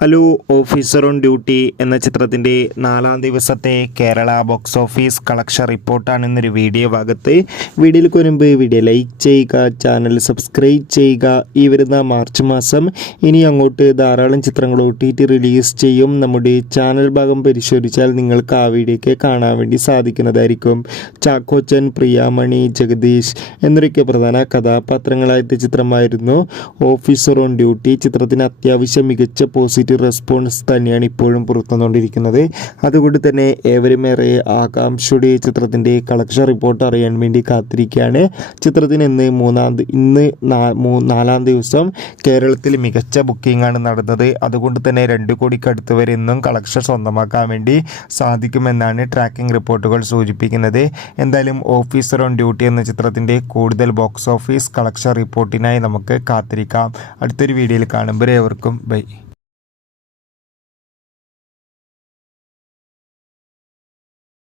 Hello, officer on duty എന്ന ചിത്രത്തിൻ്റെ 4-ാം ദിവസത്തെ കേരള ബോക്സ് ഓഫീസ് കളക്ഷൻ റിപ്പോർട്ടാണ് ഇന്നൊരു വീഡിയോ ഭാഗത്ത്. വീഡിയോയിലേക്ക് മുൻപ് വീഡിയോ ലൈക്ക് ചെയ്യുക, ചാനൽ സബ്സ്ക്രൈബ് ചെയ്യുക. ഈ വരുന്ന മാർച്ച് മാസം ഇനി അങ്ങോട്ട് ധാരാളം ചിത്രങ്ങൾ OTT റിലീസ് ചെയ്യും. നമ്മുടെ ചാനൽ ഭാഗം പരിശോധിച്ചാൽ നിങ്ങൾക്ക് ആ വീഡിയോയ്ക്ക് കാണാൻ വേണ്ടി സാധിക്കുന്നതായിരിക്കും. ചാക്കോച്ചൻ, പ്രിയാമണി, ജഗദീഷ് എന്നൊക്കെ പ്രധാന കഥാപാത്രങ്ങളായിട്ട് ചിത്രമായിരുന്നു ഓഫീസർ ഓൺ ഡ്യൂട്ടി. ചിത്രത്തിന് അത്യാവശ്യം മികച്ച പോസിറ്റീവ് റെസ്പോൺസ് തന്നെയാണ് ഇപ്പോഴും പുറത്തുവന്നുകൊണ്ടിരിക്കുന്നത്. അതുകൊണ്ട് തന്നെ ഏവരുമേറെ ആകാംക്ഷയുടെ ചിത്രത്തിൻ്റെ കളക്ഷൻ റിപ്പോർട്ട് അറിയാൻ വേണ്ടി കാത്തിരിക്കുകയാണ്. ചിത്രത്തിന് ഇന്ന് 4-ാം ദിവസം കേരളത്തിൽ മികച്ച ബുക്കിംഗ് ആണ് നടന്നത്. അതുകൊണ്ട് തന്നെ 2 കോടിക്കടുത്ത് വരെ ഇന്നും കളക്ഷൻ സ്വന്തമാക്കാൻ വേണ്ടി സാധിക്കുമെന്നാണ് ട്രാക്കിംഗ് റിപ്പോർട്ടുകൾ സൂചിപ്പിക്കുന്നത്. എന്തായാലും ഓഫീസർ ഓൺ ഡ്യൂട്ടി എന്ന ചിത്രത്തിൻ്റെ കൂടുതൽ ബോക്സ് ഓഫീസ് കളക്ഷൻ റിപ്പോർട്ടിനായി നമുക്ക് കാത്തിരിക്കാം. അടുത്തൊരു വീഡിയോയിൽ കാണുമ്പോൾ ഏവർക്കും ബൈ.